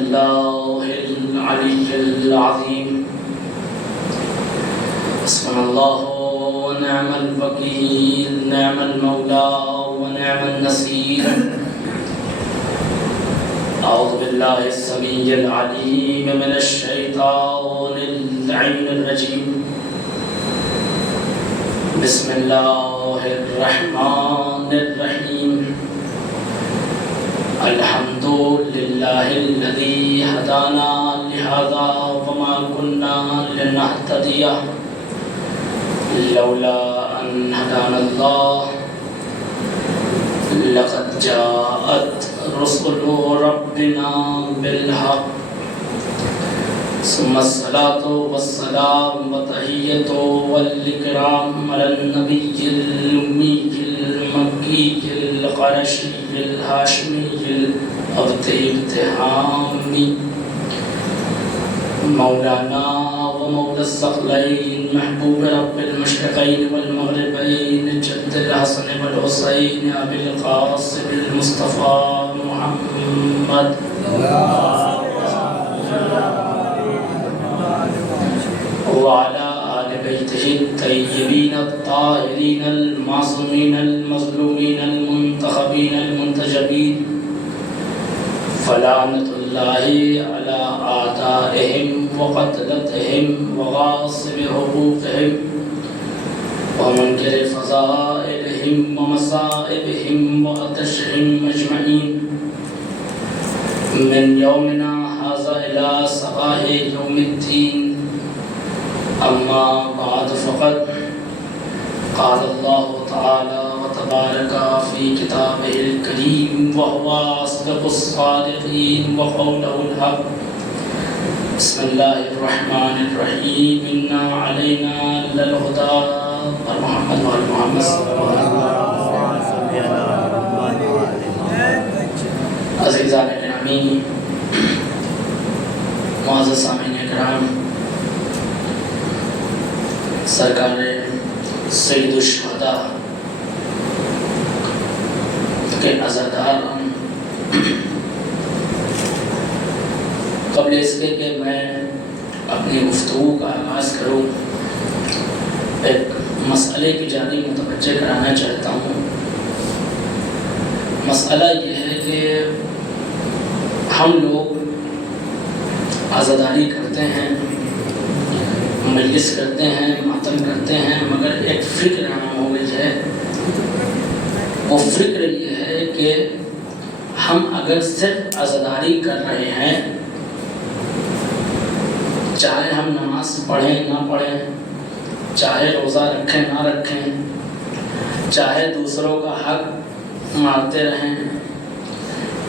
بالله العلي العظيم. حسبنا الله ونعم الوكيل، نعم المولى ونعم النصير. أعوذ بالله السميع العليم من الشيطان اللعين الرجيم. بسم الله الرحمن الرحيم. الحمد لله الذي هدانا لهذا وما كنا لنهتدي لولا أن هدانا الله. لقد جاءت رسل ربنا بالحق. ثم الصلاة والسلام وتحية والإكرام على النبي الأمي المكي القرشي الهاشمي الابتهامي مولانا ومولى الثقلين محبوب رب المشرقين والمغربين جد الحسن والحسين أبي القاسم المصطفى محمد وعلى آل بيته الطيبين الطاهرين المعصومين المظلومين المنتخبين المنتجبين. فلعنة الله على أعدائهم وقتلتهم وغاصب حقوقهم ومنكر فضائلهم ومصائبهم وأتشهم أجمعين من يومنا هذا إلى صباح يوم الدين. أما بعد فقد قال الله تعالى وتبارك في كتابه الكريم وهو أصدق الصادقين وقوله الحق. بسم الله الرحمن الرحيم. إنا علينا للهدى محمد وعلى محمد صلى الله عليه وسلم. عزیزان گرامی، معزز سامعین کرام، سرکار سید الشہداء کے عزادار، قبل اس کے کہ میں اپنی گفتگو کا آغاز کروں، ایک مسئلے کی جانب متوجہ کرانا چاہتا ہوں. مسئلہ یہ ہے کہ ہم لوگ عزاداری کرتے ہیں، مجلس کرتے ہیں، ماتم کرتے ہیں، مگر ایک فکر ہم ہو گئی ہے. وہ فکر یہ ہے کہ ہم اگر صرف عزاداری کر رہے ہیں، چاہے ہم نماز پڑھیں نہ پڑھیں، چاہے روزہ رکھیں نہ رکھیں، چاہے دوسروں کا حق مارتے رہیں،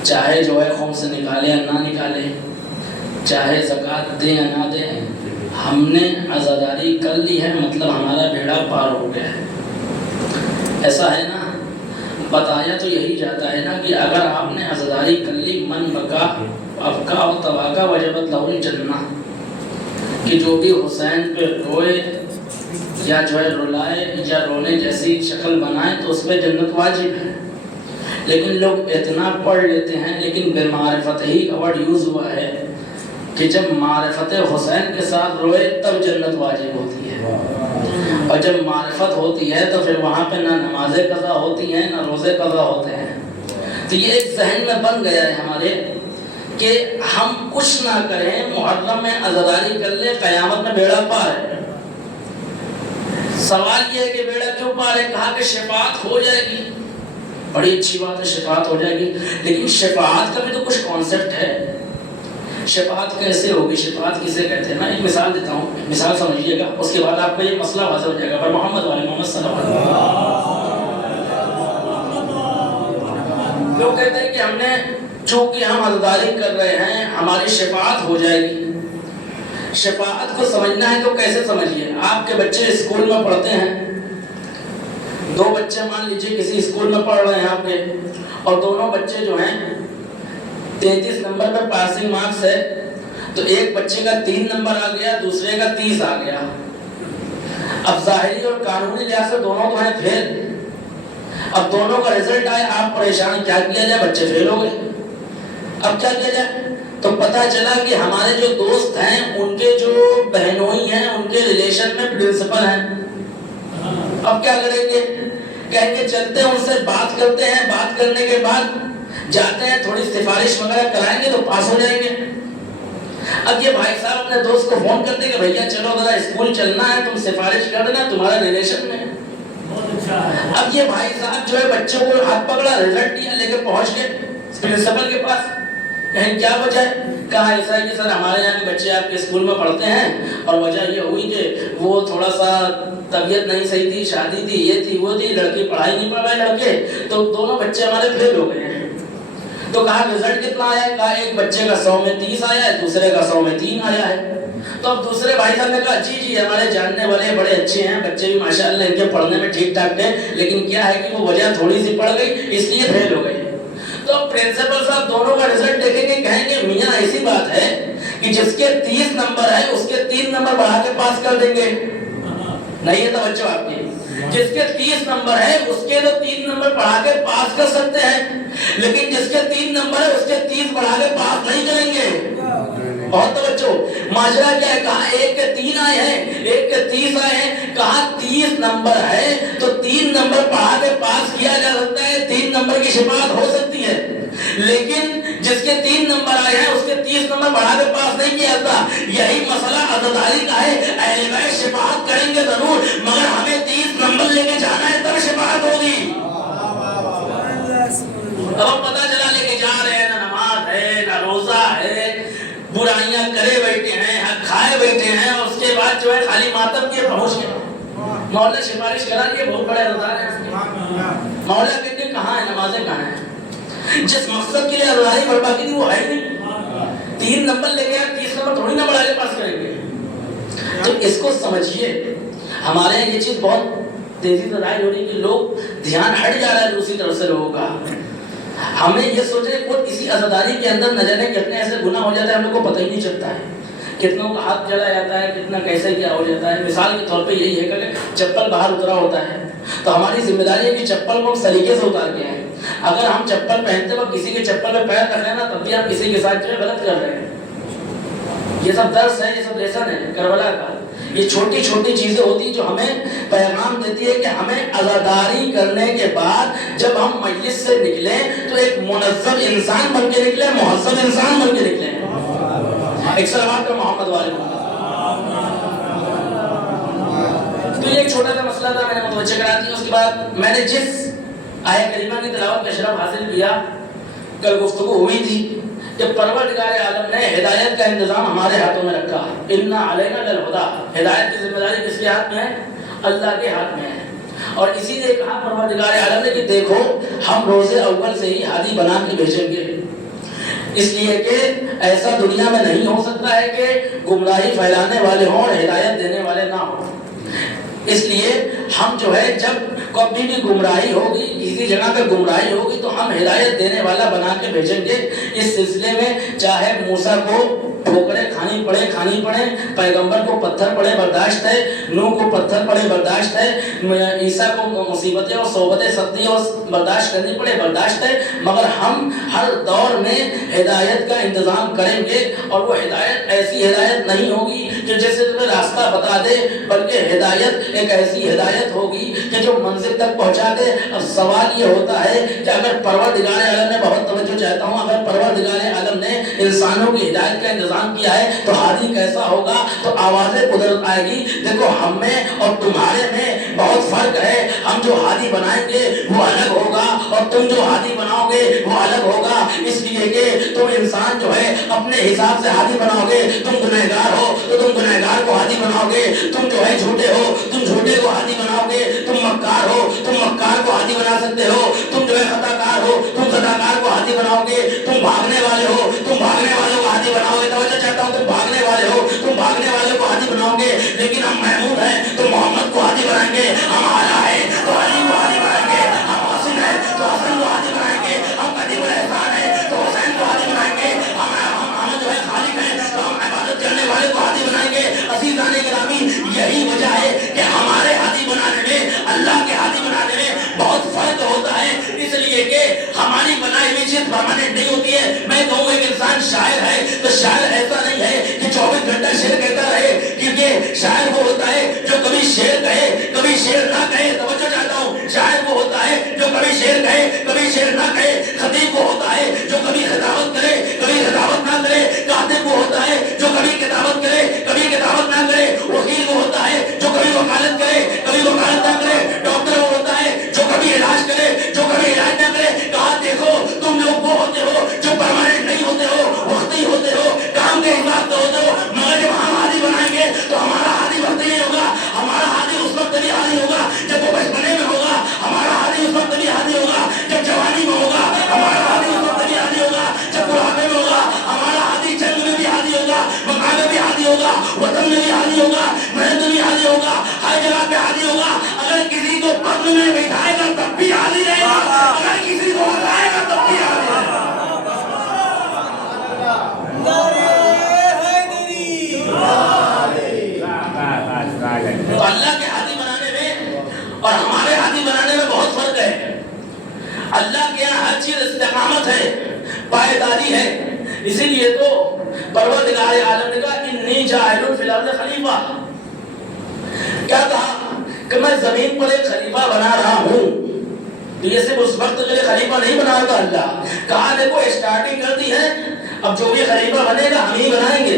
چاہے جو ہے قوم سے نکالیں یا نہ نکالیں، چاہے زکوٰۃ دیں یا نہ دیں، ہم نے عزاداری کر لی ہے، مطلب ہمارا بیڑا پار ہو گیا ہے. ایسا ہے نا؟ بتایا تو یہی جاتا ہے نا کہ اگر آپ نے عزاداری کر لی، من بکا ابکا و تواکا وجبت لہ الجنہ، کہ جو بھی حسین پہ روئے یا جو ہے رلائے یا رونے جیسی شکل بنائے تو اس پہ جنت واجب ہے. لیکن لوگ اتنا پڑھ لیتے ہیں، لیکن بے معرفت ہی کا ورڈ یوز ہوا ہے کہ جب معرفت حسین کے ساتھ روئے تب جنت واجب ہوتی ہے، اور جب معرفت ہوتی ہے تو پھر وہاں پہ نہ نمازیں قضا ہوتی ہیں نہ روزے قضا ہوتے ہیں. تو یہ ایک ذہن میں بن گیا ہے ہمارے کہ ہم کچھ نہ کریں، محرم میں عزاداری کر لیں، قیامت میں بیڑا پار ہے. سوال یہ ہے کہ بیڑا کیوں پار ہے؟ کہا کہ شفاعت ہو جائے گی. بڑی اچھی بات ہے، شفاعت ہو جائے گی، لیکن شفاعت کا بھی تو کچھ کانسیپٹ ہے. شفاعت کیسے ہوگی؟ شفاعت کسے کہتے ہیں؟ میں ایک مثال دیتا ہوں، مثال سمجھیے گا، اس کے بعد آپ کو یہ مسئلہ واضح ہو جائے گا. پر محمد والے محمد صلی اللہ علیہ وسلم لوگ کہتے ہیں کہ ہم نے چونکہ ہم عزاداری کر رہے ہیں ہماری شفاعت ہو جائے گی. شفاعت کو سمجھنا ہے تو کیسے سمجھیے؟ آپ کے بچے اسکول میں پڑھتے ہیں، دو بچے مان لیجیے کسی اسکول میں پڑھ رہے ہیں آپ کے، اور دونوں بچے جو ہیں 33 نمبر پہ پاسنگ مارکس ہے، تو ایک بچے کا 3 نمبر آ گیا، دوسرے کا 30 آ گیا. اب ظاہری اور قانونی لحاظ سے دونوں تو ہیں فیل. اب دونوں کا رزلٹ آئے، آپ پریشان، کیا کیا جائے؟ بچے فیل ہو گئے. اب کیا کیا جائے؟ تو پتہ چلا کہ ہمارے جو دوست ہیں ان کے جو بہنوئی ہیں ان کے ریلیشن میں پرنسپل ہیں. اب کیا کریں گے؟ کہیں گے چلتے ہیں ان سے بات کرتے ہیں, بات کرنے کے بعد جاتے ہیں تھوڑی سفارش وغیرہ کرائیں گے تو پاس ہو جائیں گے. اب یہ بھائی صاحب اپنے دوست کو فون کرتے کہ بھیا چلو ذرا اسکول چلنا ہے, تم سفارش کر دینا, تمہارا ریلیشن میں. اب یہ بھائی صاحب جو ہے بچوں کو ہاتھ پکڑا, رزلٹ دیا, لے کے پہنچ گئے پرنسپل کے پاس. کہیں کیا وجہ ہے؟ کہا ایسا ہے کہ سر ہمارے یہاں کے بچے آپ کے اسکول میں پڑھتے ہیں اور وجہ یہ ہوئی کہ وہ تھوڑا سا طبیعت نہیں صحیح تھی, شادی تھی, یہ تھی وہ تھی, لڑکی پڑھائی نہیں پڑھ رہے لڑکے, تو دونوں بچے ہمارے فیل ہو گئے ہیں. تو کہا رزلٹ کتنا آیا ہے؟ کہا ایک بچے کا 100 میں 30 آیا ہے, دوسرے کا 100 میں 3 آیا ہے. تو اب دوسرے بھائی صاحب نے کہا جی ہمارے جاننے والے بڑے اچھے ہیں, بچے بھی ماشاءاللہ ان کے پڑھنے میں ٹھیک ٹھاک تھے, لیکن کیا ہے کہ وہ وجہ تھوڑی سی پڑ گئی اس لیے فیل ہو گئے. تو پرنسپل صاحب دونوں کا رزلٹ دیکھیں گے, کہیں گے میاں ایسی بات ہے کہ جس کے 30 نمبر ہے اس کے 3 نمبر بڑھا کے پاس کر دیں گے. نہیں ہے توجہ آپ کی؟ جس کے 30 نمبر ہے اس کے تو 3 نمبر بڑھا کے پاس کر سکتے ہیں, لیکن جس کے 3 نمبر ہے اس کے 30 بڑھا کے پاس نہیں کریں گے. بہت توجہ. ماجرا کیا ہے؟ کہا ایک کے 3 آئے ہیں, ایک کے 30 آئے ہیں. کہا 30 نمبر ہے تو 3 نمبر پڑھا کے پاس کیا جا سکتا ہے, 3 نمبر کی شفاعت ہو سکتی ہے, لیکن جس کے 3 نمبر آئے ہیں اس کے 30 نمبر بڑھا کے پاس نہیں کیا جاتا. یہی مسئلہ عزاداری کا ہے. اہل بیت شفاعت کریں گے ضرور, مگر ہمیں 30 نمبر لے کے جانا ہے تب شفاعت ہوگی. اب پتہ چلا لے کے جا رہے ہیں, نہ نماز ہے نہ روزہ ہے, برائیاں کرے بیٹھے ہیں, حق کھائے بیٹھے ہیں, اور اس کے بعد جو ہے خالی ماتم کے پہنچ گئے. مولا سفارش کرا دیے, بہت بڑے عزادار ہیں. مولا کہتے ہیں کہاں ہے نمازیں, کہاں ہیں؟ جس مقصد کے لیے عزاداری برپا کی تھی وہ ہے نہیں. 3 نمبر لے کے 30 نمبر تھوڑی نہ بڑھا کے پاس کریں گے. تو اس کو سمجھیے. ہمارے یہاں یہ چیز بہت تیزی سے ظاہر ہو رہی ہے کہ لوگ دھیان ہٹ جا رہا ہے دوسری طرف سے لوگوں کا. ہمیں یہ سوچے کہ اسی عزاداری کے اندر نہ جانے کتنے ایسے گناہ ہو جاتا ہے ہم لوگ کو پتہ ہی نہیں چلتا ہے. کتنوں کا ہاتھ جلا جاتا ہے, کتنا کیسے کیا ہو جاتا ہے. مثال کے طور پہ یہی ہے کہ چپل باہر اترا ہوتا ہے تو ہماری ذمہ داری ہے کہ چپل کو سلیقے سے اتار کے آئیں. اگر ہم چپل پہنتے وقت کسی کے چپل میں پیر رکھ لینا تب بھی ہم کسی کے ساتھ جو ہے غلط کر رہے ہیں. یہ سب درس ہے, یہ سب لیسن ہے کربلا کا. یہ چھوٹی چھوٹی چیزیں ہوتی جو ہمیں پیغام دیتی ہے کہ ہمیں عزاداری کرنے کے بعد جب ہم مجلس سے نکلیں تو ایک منظم انسان بن کے نکلیں, مہذب انسان بن کے نکلیں. ایک صلوات پر محمد والے. تو یہ ایک چھوٹا سا مسئلہ تھا, میں نے متوجہ کرا دیا. اس کے بعد میں نے جس آیہ کریمہ کی تلاوت کا شرف حاصل کیا, کل گفتگو ہوئی تھی کہ پروردگار عالم نے ہدایت کا انتظام ہمارے ہاتھوں میں رکھا ہے. اِنَّا عَلَيْنَا لَلْهُدَىٰ. ہدایت کی ذمہ داری کس کے ہاتھ میں ہے؟ اللہ کے ہاتھ میں ہے. اور اسی لیے کہا پروردگار عالم نے کہ دیکھو ہم روز اول سے ہی ہادی بنا کے بھیجیں گے, اس لیے کہ ایسا دنیا میں نہیں ہو سکتا ہے کہ گمراہی پھیلانے والے ہوں اور ہدایت دینے والے نہ ہوں. اس لیے ہم جو ہے جب کبھی بھی گمراہی ہوگی, کسی جگہ پہ گمراہی ہوگی تو ہم ہدایت دینے والا بنا کے بھیجیں گے. اس سلسلے میں چاہے موسیٰ کو ٹھوکریں کھانی پڑے, پیغمبر کو پتھر پڑے برداشت ہے, نوح کو پتھر پڑے برداشت ہے, عیسیٰ کو مصیبتیں اور صحبتیں سختیاں برداشت کرنی پڑے برداشت ہے, مگر ہم ہر دور میں ہدایت کا انتظام کریں گے. اور وہ ہدایت ایسی ہدایت نہیں ہوگی کہ جیسے تمہیں راستہ بتا دے, بلکہ ہدایت ایک ایسی ہدایت ہوگی کہ جو منزل تک پہنچا دے. اب سوال یہ ہوتا ہے کہ اگر پروردگار عالم نے, بہت توجہ چاہتا ہوں, اگر پروردگار عالم نے انسانوں کی ہدایت کا انتظام کیا ہے تو ہادی کیسا ہوگا؟ تو آوازیں قدرت آئے گی. دیکھو ہم میں اور تمہارے میں بہت فرق ہے. ہم جو ہادی بنائیں گے وہ الگ ہوگا اور تم جو ہادی بناؤ گے وہ الگ ہوگا. اس لیے کہ تم انسان جو ہے اپنے حساب سے ہادی بناؤ گے. تم گنہگار ہو تو تم گنہگار کو ہادی بناؤ گے. تم جو ہے جھوٹے ہو تم جھوٹے کو ہادی بناؤ گے. تم مکار ہو تم مکار کو ہادی بنا سکتے ہو. تم جو ہے خطا کار ہو تم خطا کار کو ہادی بناؤ گے. تم بھاگنے والے ہو تم بھاگنے والوں کو ہادی بناؤ گے. توجہ چاہتا ہوں, تم بھاگنے والے ہو تم بھاگنے والوں کو ہادی بناؤ گے. لیکن ہم محمود ہیں تو محمد کو ہادی بنائیں گے. ہم اعلیٰ ہیں تو علی کو ہادی بنائیں گے. ہم حسن ہیں تو حسن کو ہادی بنائیں گے. ہم قدیم الاحسان ہیں تو حسین کو ہادی بنائیں گے. ہم جو ہے خالق ہیں تو ہم عبادت کرنے والے کو ہادی بنائیں گے. عزیزان گرامی, یہی وجہ ہے کہ ہمارے ہادی بنانے میں اللہ کے ہادی بنانے میں بہت فرق ہوتا ہے. اس لیے کہ ہماری بنائی बनाई हुई चीज परमानेंट नहीं होती है। मैं कहूँ एक इंसान शायर है तो शायर ऐसा नहीं है कि 24 घंटा शेर कहता रहे, क्योंकि शायर वो होता है जो कभी शेर कहे कभी शेर ना कहे। तवज्जो चाहता हूँ, शायर वो होता है जो कभी शेर कहे कभी शेर ना कहे। खतीब वो होता है जो कभी खिताबत करे कभी खिताबत ना करे। कातिब वो होता है जो कभी किताबत करे कभी किताबत ना करे। वकील वो होता है जो कभी वकालत करे कभी वकालत ना करे। डॉक्टर वो होता है जो कभी इलाज करे जो कभी इलाज ना करे। कहा देखो तुम लोग वो होते हो जो परमानेंट नहीं होते हो, वक्ती होते हो, काम के हिसाब से होते हो। मगर जब हम हादी बनाएंगे तो हमारा हादी वक्त नहीं होगा। हमारा हादी उस वक्त भी हादी होगा जब वो बचपने में होगा। हमारा हादी उस वक्त भी हादी होगा जब जवानी में होगा। हमारा हादी उस वक्त भी हादी होगा जब बुढ़ापे में होगा। हमारा हादी जंग में भी हादी होगा, मकान में भी हादी होगा, वतन में भी हादी होगा, मेहनत में भी हादी होगा, हर जगह पे हादी होगा। अगर किसी को पद्म में बैठाएगा तब भी हादी रहेगा, अगर किसी को हटाएगा तब भी हादी रहेगा। तो अल्लाह के हादी बनाने में और हमारे हादी बनाने में बहुत फर्क है। अल्लाह के यहाँ हर चीज इस्तिकामत है, पायदारी है। इसीलिए तो परवरदिगार आलम ने कहा इन्नी जाइलुन फिल अर्द खलीफा। क्या कहा कि मैं जमीन पर एक खलीफा बना रहा हूँ। तो ये सिर्फ उस वक्त के लिए खलीफा नहीं बनाएगा अल्लाह। कहा देखो स्टार्टिंग कर दी है, अब जो भी खलीफा बनेगा हम ही बनाएंगे।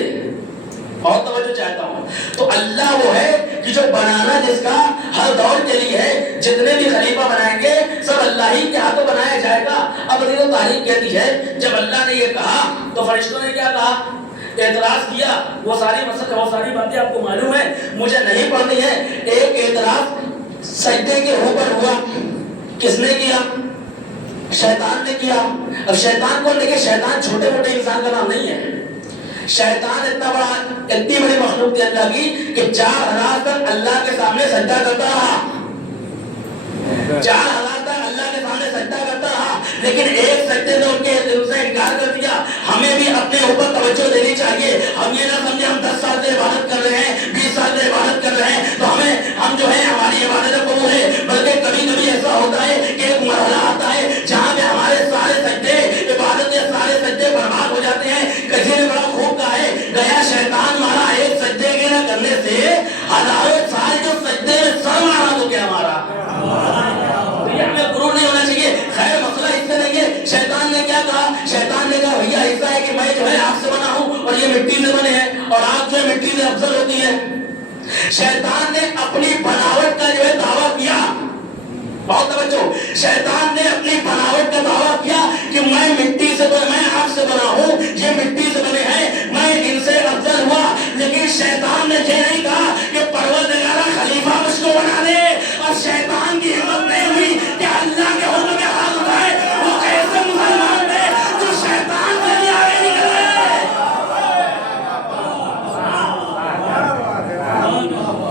बहुत तवज्जो चाहता हूँ। तो अल्लाह वो है कि जो बनाना जिसका हर दौर के लिए है। जितने भी खलीफा बनाएंगे सब अल्लाह ही के हाथों बनाया जाएगा। अब ये तारीफ कहती है जब अल्लाह ने ये कहा तो फरिश्तों ने क्या कहा, एतराज किया। वो सारी बातें आपको मालूम है, मुझे नहीं पढ़नी है। एक एतराज सजदे के ऊपर हुआ, किसने किया? शैतान ने किया। अब शैतान को देखिए, शैतान छोटे मोटे इंसान का नाम नहीं है। शैतान इतनी बड़ी मखलूक थी अल्लाह की कि 4000 तक अल्लाह के सामने सजदा करता रहा। 4000 तक अल्लाह के सामने सजदा करता रहा, लेकिन एक सजदे ने उनके दिल से इनकार कर दिया। हमें भी अपने ऊपर तवज्जो देनी चाहिए। हम ये ना समझे हम 10 साल से इबादत कर रहे हैं, 20 साल से इबादत कर रहे हैं तो हम जो है हमारी इबादत कबूल है। बल्कि कभी कभी ऐसा होता है कि एक मरहला आता है जहाँ पे हमारे सारे सजदे इबादत के सारे सजदे बर्बाद हो जाते हैं। किसी ने बड़ा खूब कहा है, गया शैतान मारा एक सजदे के न करने से, हजारों साल जो सजदे में सर मारा तो क्या मारा। हमें गुरूर नहीं होना चाहिए। खैर मसला इससे नहीं है। शैतान ने क्या कहा? शैतान ने कहा भैया ऐसा है कि मैं जो है आग से बना हूँ और ये मिट्टी से बने हैं और आग जो है मिट्टी से अफजल होती है। शैतान ने अपनी बनावट का जो है दावा किया। बहुत तवज्जो, शैतान ने अपनी बनावट का दावा किया कि मैं मिट्टी से मैं आग से बना हूँ, ये मिट्टी से बने हैं, मैं इनसे अफजल हुआ। लेकिन शैतान ने ये नहीं कहा कि परवरदिगार खलीफा मुझको बना दे। और शैतान की हिम्मत नहीं हुई कि अल्लाह के हुक्म में हाथ उठाए। वो कैसे मुसलमान थे जो शैतान से भी आगे निकल गए।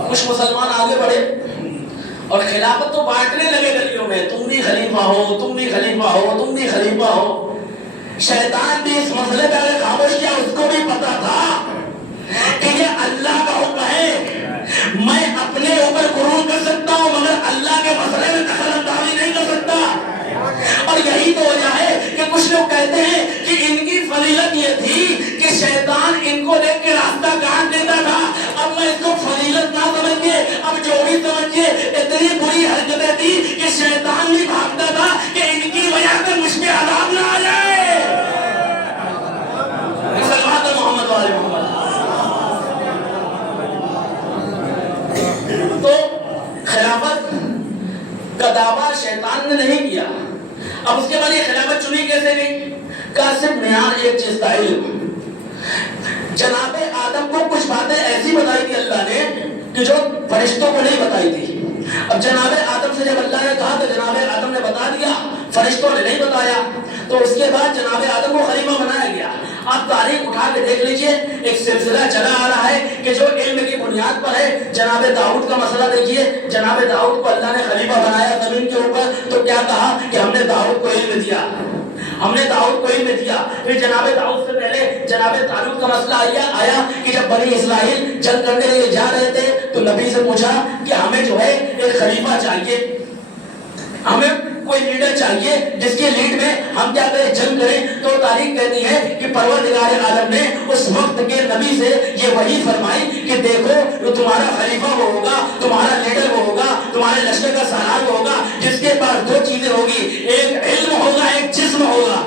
कुछ मुसलमान आगे बढ़े और खिलाफत तो बांटने लगे गलियों में, तुम भी खलीफा हो, तुम भी खलीफा हो, तुम भी खलीफा हो। शैतान भी इस मसले पे अगर खामोश किया, उसको भी पता था कि ये अल्लाह का हुक्म है। मैं अपने ऊपर गुरूर कर सकता हूँ मगर अल्लाह के मसले में दखल-अंदाजी नहीं कर सकता। और यही तो वजह है कि कुछ लोग कहते हैं कि इनकी फजीलत ये थी कि शैतान इनको देख के रास्ता काट देता था। अब मैं इसको फजीलत ना समझिए, अब जोड़ी समझिए। इतनी बुरी हरकतें थी कि शैतान भी भागता था कि इनकी वजह से मुझ पे अज़ाब ना आ जाए। मोहम्मद वाले मोहम्मद। तो खिलाफत का दावा शैतान ने नहीं किया। अब उसके बाद ये खिलाफत चुनी कैसे गई? का सिर्फ मियार एक चीज था, इल्म। जनाबे आदम को कुछ बातें ऐसी बताई थी अल्लाह ने कि जो फरिश्तों को नहीं बताई थी। अब जनाबे आदम से जब अल्लाह ने कहा तो जनाबे आदम ने बता दिया, फरिश्तों ने नहीं बताया। तो उसके बाद जनाबे आदम को खलीफा बनाया गया। आप तारीख उठा के देख लीजिए, एक सिलसिला चला आ रहा है कि जो इल्म की बुनियाद पर है। जनाबे दाऊद का मसला देखिए, जनाबे दाऊद को अल्लाह ने खलीफा बनाया जमीन के ऊपर, तो क्या कहा कि हमने दाऊद को इल्म दिया, हमने दाऊद को इल्म दिया। फिर जनाबे दाऊद से पहले जनाबे तालूत का मसला आया कि जब बनी इस्राइल जंग करने के लिए जा रहे थे तो नबी से पूछा कि हमें जो है एक खलीफा चाहिए, हमें کوئی لیڈر چاہیے جس کے لیڈ میں ہم کیا کریں، جنگ کریں. تو تاریخ کہتی ہے کہ پروردگار عالم نے اس وقت کے نبی سے یہ وحی فرمائی کہ دیکھو جو تمہارا خلیفہ وہ ہوگا، تمہارا لیڈر وہ ہوگا، تمہارے لشکر کا سالار وہ ہوگا جس کے پاس دو چیزیں ہوگی، ایک علم ہوگا، ایک جسم ہوگا.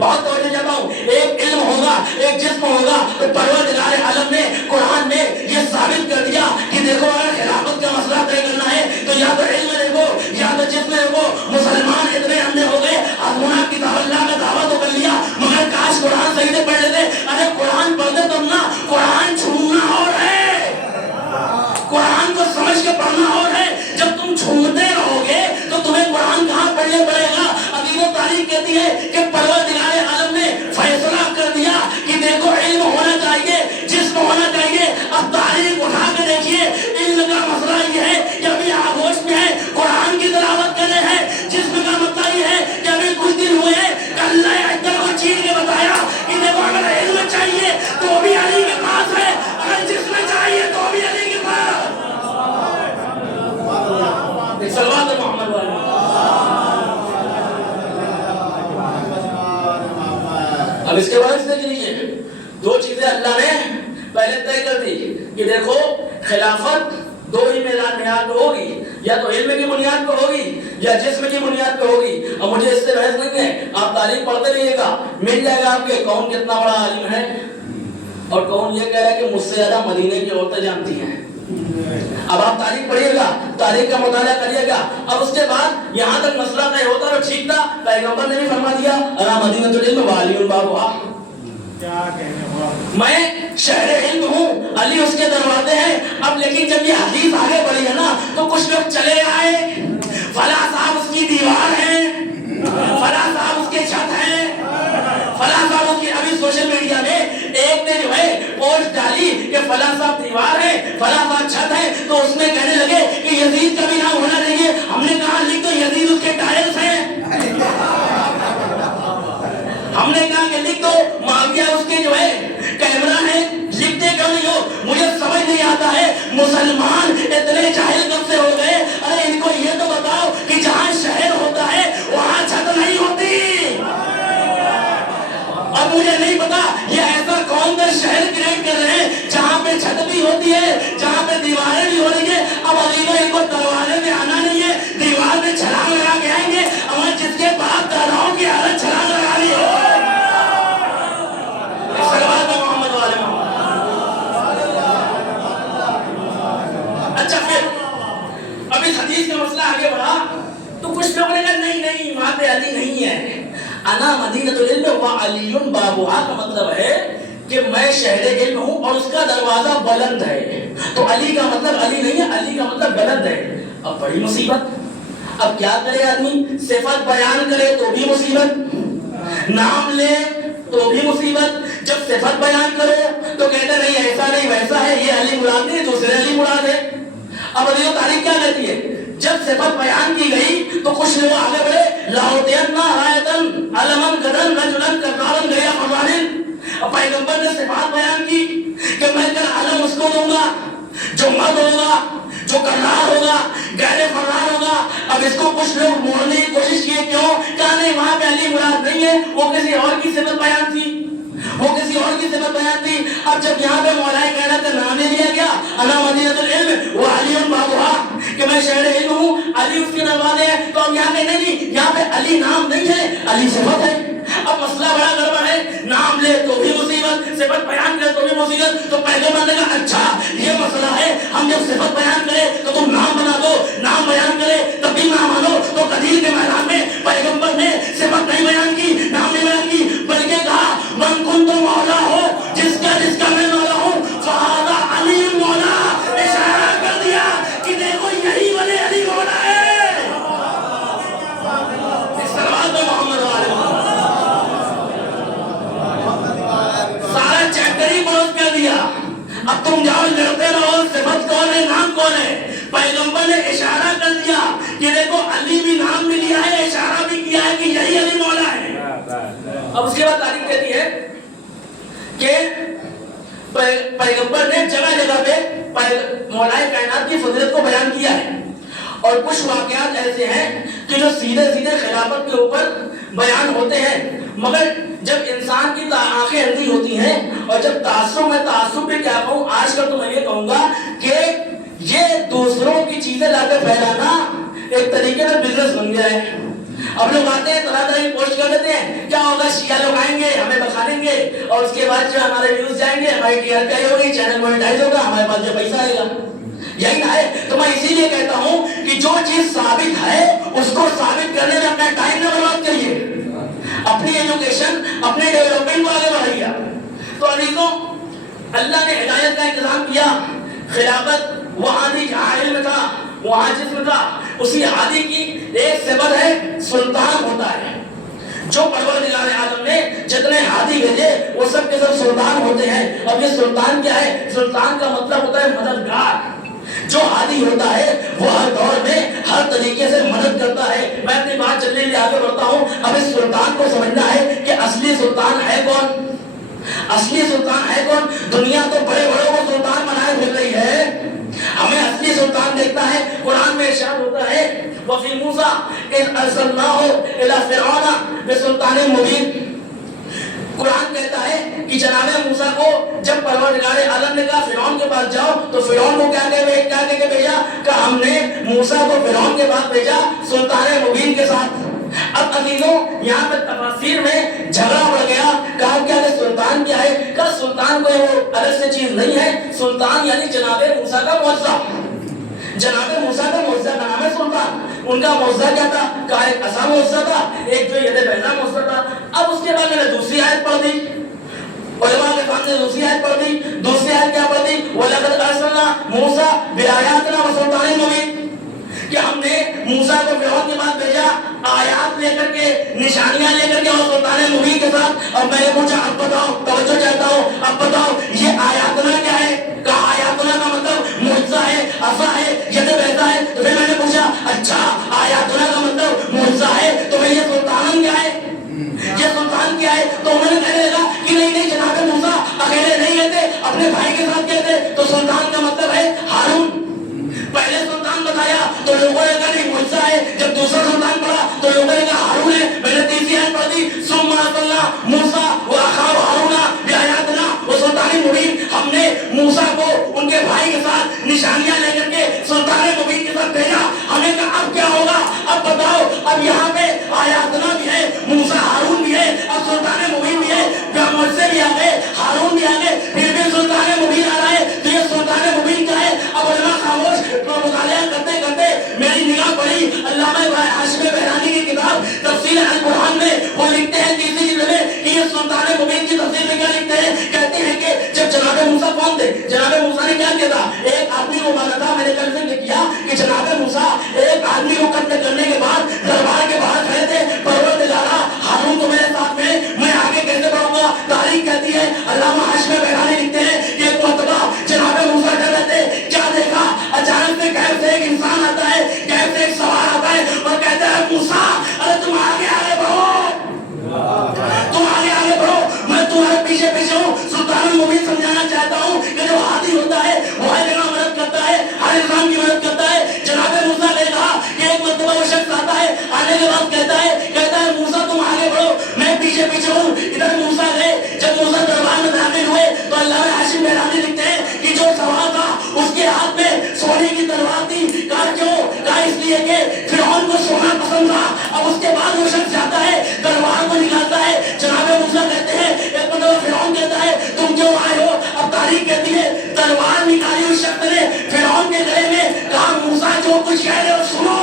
بہت توجہ چاہتا ہوں، ایک علم ہوگا، ایک جسم ہوگا. تو پروردگار عالم نے قرآن میں یہ ثابت کر دیا کہ دیکھو اگر خلافت کا مسئلہ طے کرنا ہے تو یا تو علم دیکھو یا تو جسم دیکھو. مسلمان اتنے اندھے ہو گئے، آسمان کی دعوت، اللہ کا دعوت تو کر لیا مگر کاش قرآن صحیح سے پڑھ لیتے. ارے قرآن پڑھتے تم نا، قرآن چھونا اور ہے، قرآن کو سمجھ کے پڑھنا اور ہے. جب تم چھومتے رہو گے تو تمہیں قرآن کہاں پڑھنے پڑے گا. ابھی وہ تاریخ کہتی ہے کہ پروردگار عالم نے فیصلہ کر دیا کہ دیکھو علم ہونا چاہیے، جسم ہونا چاہیے. اب تاریخ اٹھا کے دیکھیے، علم کا مسئلہ یہ ہے کہ ابھی آغوش میں ہے، قرآن کی تلاوت کر رہے ہیں. جسم کا مسئلہ یہ ہے کہ ابھی کچھ دن ہوئے ہیں کہ اللہ اکبر کو چین کے بتایا کہ دیکھو اگر علم چاہیے تو بھی علی کے پاس ہے، اگر جسم چاہیے تو بھی علی کے پاس. صلوات محمد والے. اب اس کے بعد دیکھ لیجیے، دو چیزیں اللہ نے پہلے طے کر دی کہ دیکھو خلافت دو ہی معیار پہ ہوگی، یا تو علم کی بنیاد پہ ہوگی یا جسم کی بنیاد پہ ہوگی. اب مجھے اس سے بحث نہیں ہے، آپ تاریخ پڑھتے رہیے گا، مل جائے گا آپ کے کون کتنا بڑا عالم ہے اور کون یہ کہہ رہا ہے کہ مجھ سے زیادہ مدینے کی عورتیں جانتی ہیں. اب آپ تاریخ پڑھیے گا، تاریخ کا مطالعہ کریے گا. اب اس کے بعد یہاں تک مسئلہ طے ہوتا تو ٹھیک تھا، پیغمبر نے بھی فرما دیا الا مدینۃ العلم وعلی بابھا، میں شہر علم ہوں، علی اس کے دروازے ہیں. اب لیکن جب یہ حدیث آگے بڑھی ہے نا تو کچھ لوگ چلے آئے، فلاں صاحب اس کی دیوار ہے، فلاں صاحب اس کے چھت ہے، فلاں صاحب اس کی. ابھی سوشل میڈیا میں ایک نے جو ہے پوسٹ ڈالی کہ فلاں صاحب دیوار ہے، فلاں صاحب چھت ہے، تو اس میں کہنے لگے کہ یزید کا بھی نام ہونا چاہیے. ہم نے کہا لکھ دو یزید اس کے ٹائلس ہیں. ہم نے کہا کہ لکھ دو معاویہ اس کے جو ہے کیمرہ ہے. لکھتے کیوں نہیں ہو؟ مجھے سمجھ نہیں آتا ہے مسلمان اتنے جاہل کب سے ہو گئے. ارے ان کو یہ تو بتاؤ کہ جہاں شہر ہوتا ہے وہاں چھت نہیں ہوتی. اب مجھے نہیں پتا یہ ایسا کون سا شہر کریٹ کر رہے ہیں جہاں پہ چھت بھی ہوتی ہے، جہاں پہ دیواریں بھی ہو رہی ہے. اب علی کو ان کو دروازے میں آنا نہیں ہے، دیوار میں چھلانگ لگا کے آئیں گے. اور جس کے باپ داداؤں کی حالت چھلانگ لگا رہی ہو. محمد والے اچھا پھر اب اس حدیث کا مسئلہ آگے بڑھا تو کچھ لوگوں نے کہا نہیں نہیں وہاں پہ علی نہیں ہے. انا مدینۃ العلم وعلی بابھا کا مطلب ہے کہ میں شہر علم ہوں اور اس کا دروازہ بلند ہے. تو علی کا مطلب علی نہیں ہے، علی کا مطلب بلند ہے. اب بڑی مصیبت. اب کیا کرے آدمی؟ صفت بیان کرے تو بھی مصیبت، نام لے تو بھی مصیبت. جب صفت بیان کرو تو کہتے نہیں ایسا نہیں ویسا ہے، یہ علی مراد نہیں دوسرے علی مراد ہے. اب علی تاریخ کیا کہتی ہے؟ جب صفت بیان کی گئی تو کچھ لوگ آگے بڑھے، لاؤتینا رایتن علمن قدن رجلن کرارن گیا فرمانن. اب پیغمبر نے صفات بیان کی کہ میں کل علم اس کو دوں گا جو مرد ہوگا، جو کرار ہوگا، غیر فرار ہوگا. اب اس کو کچھ لوگ موڑنے کی کوشش کیے. کیوں؟ کہا نہیں وہاں پہ علی مراد نہیں ہے، وہ کسی اور کی صفت بیان تھی، وہ کسی اور کی صفت بیان تھی. اب جب یہاں پہ مولا کائنات کا نام لے لیا گیا انا مدینۃ العلم وعلی بابھا کہ میں شہر علم ہوں، علی اس کے دروازے ہیں، تو اب یہاں پہ نہیں، یہاں پہ علی نام نہیں ہے، علی صفت ہے. اب مسئلہ بڑا گڑبڑ ہے، نام لے تو بھی مصیبت، صفت بیان کرے تو بھی مصیبت. تو پیغمبر نے کہا اچھا یہ مسئلہ ہے، ہم جب صفت بیان کرے تو تم نام بنا دو، نام بیان کرے تب بھی نہ مانو. تو قدیر کے میدان میں پیغمبر نے صفت نہیں بیان کی، نام نہیں بیان کی، بلکہ کہا من کنت مولا ہو، جس کا میں مولا ہوں فہذا علی مولا. اشارہ کر دیا کہ دیکھو یہی والے علی مولا ہے. محمد والے سارا چیپٹر ہی بہت کر دیا. اب تم جاؤ لڑتے رہو صفت کون ہے نام کون ہے. پیغمبر نے اشارہ کر دیا کہ دیکھو علی بھی نام بھی لیا ہے، اشارہ بھی کیا ہے کہ یہی علی مولا ہے. اب اس کے بعد تاریخ کہتی ہے کہ پیغمبر نے جگہ جگہ پہ مولا کائنات کی فضیلت کو بیان کیا ہے. اور کچھ واقعات ایسے ہیں کہ جو سیدھے سیدھے خلافت کے اوپر بیان ہوتے ہیں، مگر جب انسان کی آنکھیں اندھی ہوتی ہیں اور جب تعصب میں تعصب بھی کیا کہوں، آج کل تو میں یہ کہوں گا کہ یہ دوسروں کی چیزیں لا کے پھیلانا ایک طریقے میں بزنس بن گیا ہے۔ اب لوگ آتے ہیں طرح طرح کی پوسٹ کر دیتے ہیں، کیا ہوگا شیعہ لوگ آئیں گے ہمیں بکھالیں گے اور اس کے بعد جو ہمارے ویوز جائیں گے، ہماری ٹی آر پی ہوگی، چینل مونیٹائز ہوگا، ہمارے پاس جو پیسہ آئے گا، یہی نہ ہے۔ تو میں اسی لیے کہتا ہوں کہ جو چیز ثابت ہے اس کو ثابت کرنے میں اپنا ٹائم نہ برباد کریے، اپنی ایجوکیشن اپنے ڈیولپمنٹ کو آگے بڑھائیے۔ تو عزیزوں، اللہ نے ہدایت کا انتظام کیا، خلافت وہاں بھی جہاں علم تھا، وہاں جسم تھا، اسی ہادی کی ایک صفت ہے سلطان ہوتا ہے۔ جو پروردگار عالم نے جتنے ہادی بھیجے وہ سب کے سب سلطان ہوتے ہیں۔ اب یہ سلطان کیا ہے؟ سلطان کا مطلب ہوتا ہے مددگار۔ جو ہادی ہوتا ہے وہ ہر دور میں ہر طریقے سے مدد کرتا ہے۔ میں اپنی بات چلنے لیے آگے بڑھتا ہوں۔ اب اس سلطان کو سمجھنا ہے کہ اصلی سلطان ہے کون؟ اصلی سلطان ہے کون؟ دنیا تو بڑے بڑوں کو سلطان بنائے پھر رہی ہے، ہمیں اصلی سلطان دیکھتا ہے۔ قرآن میں ارشاد ہوتا ہے وَفِي مُوسَىٰ إِذْ أَرْسَلْنَاهُ إِلَىٰ فِرْعَوْنَ بِسُلْطَانٍ مُبِينٍ۔ قرآن کہتا ہے کہ جناب موسیٰ کو جب پروردگار عالم نے کہا فرعون کے پاس جاؤ تو فرعون کو کیا کہہ کے بھیجا کہ ہم نے موسیٰ کو فرعون کے پاس بھیجا سلطان مبین کے ساتھ۔ اب عزیزوں، یہاں پر تفاسیر میں جھگڑا بڑھ گیا، کہا کیا کہ سلطان کیا ہے؟ کہا سلطان کوئی وہ الگ سے چیز نہیں ہے، سلطان یعنی جناب موسیٰ کا معجزہ۔ جناب موسیٰ کا معجزہ کا نام ہے سلطان۔ ان کا معجزہ کیا تھا؟ کہا ایک عصا معجزہ تھا، ایک جو ید بیضا معجزہ تھا۔ اب اس کے بعد میں نے دوسری آیت پڑھ دی، علماء کے سامنے دوسری آیت پڑھ دی۔ دوسری آیت کیا پڑھ دی؟ وَلَقَدْ أَرْسَلْنَا مُوسَىٰ بِآيَاتِنَا وَسُلْطَانٍ مُبِينٍ، کہ ہم نے موسیٰ کو فرعون کے پاس بھیجا آیات لے کر کے، نشانیاں لے کر کے اور سلطان مبین کے ساتھ۔ اور میں نے پوچھا اب بتاؤ، توجہ چاہتا ہوں، اب بتاؤ یہ آیاتنا کیا ہے؟ کہا آیاتنا کا مطلب معجزہ ہے، عصا ہے، ید بیضا ہے۔ تو پھر میں نے پوچھا اچھا آیاتنا کا مطلب معجزہ ہے تو پھر یہ سلطان کیا ہے؟ یہ سلطان کیا ہے؟ تو انہوں نے کہنے لگا کہ نہیں جناب موسیٰ اکیلے نہیں رہتے، اپنے بھائی کے ساتھ کہتے۔ تو سلطان کا مطلب ہے ہارون۔ پہلے سلطان بتایا تو لوگوں نے کہا نہیں معجزہ ہے، جب دوسرا سلطان پڑھا تو لوگوں نے کہا ہارون ہے۔ میں نے تیسری آیت پڑھ دی ثم ارسلنا موسیٰ واخاه هارون بآیاتنا وسلطان مبین، ہم نے موسیٰ کو ان کے بھائی کے ساتھ نشانیاں لے کر کے سلطان مبین کے ساتھ بھیجا۔ ہمیں کہا اب کیا ہوگا؟ اب بتاؤ، اب یہاں پہ آیاتنا بھی ہے، موسیٰ ہارون بھی ہے، اب سلطان مبین بھی ہے، معجزے بھی آ گئے، ہارون بھی آ گئے، پھر بھی سلطان مبین آ رہا ہے۔ تو یہ سلطان مبین کیا ہے؟ اب علماء خاموش مطالعہ کرتے کرتے میری نگاہ پڑی علامہ ہاشم بہرانی کی کتاب تفسیر القرآن میں، وہ لکھتے ہیں تیسری جلد میں کہ یہ سلطان مبین کی تفسیر میں کیا لکھتے ہیں؟ کہتے ہیں کہ جب جناب موسیٰ کون تھے؟ جناب موسیٰ نے کیا کیا تھا؟ ایک آدمی کو مارا تھا۔ میں نے کل ذکر کیا کہ جناب موسیٰ ایک آدمی کو قتل کرنے کے بعد دربار کے باہر کھڑے تھے، پروردگارا ہارون تو میرے ساتھ میں آگے کیسے بڑھوں گا؟ تاریخ کہتی ہے، علامہ ہاشم بہرانی لکھتے ہیں کہ ایک مرتبہ جناب موسیٰ کہہ رہے تھے، کیا دیکھا؟ اچانک سے کیف سے ایک انسان آتا ہے، کیف سے ایک سوار آتا ہے اور کہتا ہے موسیٰ ارے تم آگے بڑھو، تم آگے بڑھو، میں تمہارے پیچھے پیچھے ہوں۔ سلطان مبین سمجھانا چاہتا ہوں کہ جو ہادی ہوتا ہے وہ ہر جگہ مدد کرتا ہے، ہر انسان کی مدد کرتا ہے۔ جناب موسیٰ نے کہا کہ ایک مرتبہ وہ شخص آتا ہے، آنے کے بعد کہتا ہے موسیٰ تم آگے بڑھو، میں پیچھے پیچھے ہوں۔ ادھر موسیٰ گئے، جب موسیٰ دربار میں داخل ہوئے تو علامہ ہاشم بہرانی لکھتے ہیں کہ جو سوار تھا اس کے ہاتھ میں سونے کی تلوار تھی۔ کہا کیوں؟ کہا اس لیے کہ فرعون کو سونا پسند تھا۔ اب اس کے بعد وہ شخص جاتا ہے، تلوار کو نکالتا ہے۔ جناب موسیٰ کہتے ہیں ایک مرتبہ فرعون کہتا ہے تم کیوں آئے ہو؟ اب تاریخ کہتی ہے تلوار نکالی اس شخص نے فرعون کے گلے میں، کہا موسیٰ جو کچھ کہہ رہے ہو سنو۔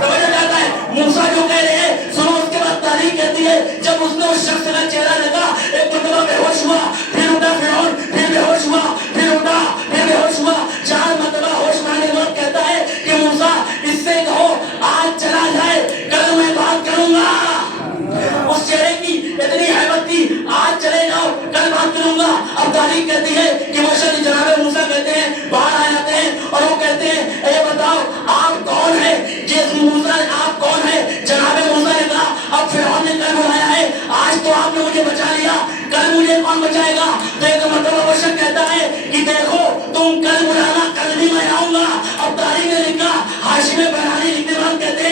توجہ چاہتا ہے موسیٰ جو کہہ رہے ہیں سنو۔ اس کے بعد تاریخ کہتی ہے جب اس نے اس شخص کا چہرہ دیکھا، ایک مرتبہ بے ہوش ہوا، پھر اٹھا فرعون، پھر بے ہوش ہوا، پھر اٹھا، پھر بے ہوش ہوا، 4 مرتبہ ہوش میں آنے کے بعد کہتا ہے کہ موسیٰ اس سے کہو آج چلا جائے، کل میں بات کروں گا۔ اس چہرے کی اتنی حیبت تھی، آج چلے جاؤ کل بات کروں گا۔ اب تاریخ کہتی ہے کہ وہ شخص جناب موسیٰ کہتے ہیں باہر آ جاتے ہیں اور وہ کہتے ہیں اے بتاؤ آپ کون ہیں؟ جس موسیٰ آپ کون ہیں؟ جناب موسیٰ نے کہا اب فرعون نے کل بلایا ہے، آج تو آپ نے مجھے بچا لیا، کل مجھے کون بچائے گا؟ تو ایک مرتبہ وہ شخص کہتا ہے کہ دیکھو تم کل بلانا، کل بھی میں آؤں گا۔ اب تاریخ نے لکھا، ہاشم بہرانی لکھنے والے کہتے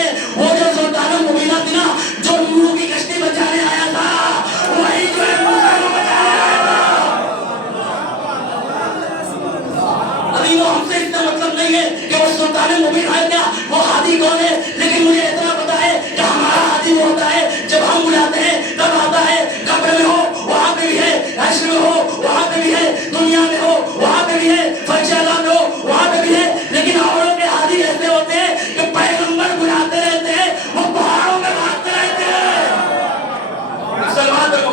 सुल्तान मुबीन है क्या, वो हादी कौन है? लेकिन मुझे इतना पता है कि हमारा हादी वो होता है जब हम बुलाते हैं तब आता है। कब्र में हो वहां पे भी है, हश्र में हो वहां पे भी है, दुनिया में हो वहां पे भी है, फरिश्ता में हो वहां पे भी है। लेकिन औरों के हादी ऐसे होते हैं कि पैगंबर बुलाते रहते हैं, वो पहाड़ों में भागते रहते हैं। सलमान पे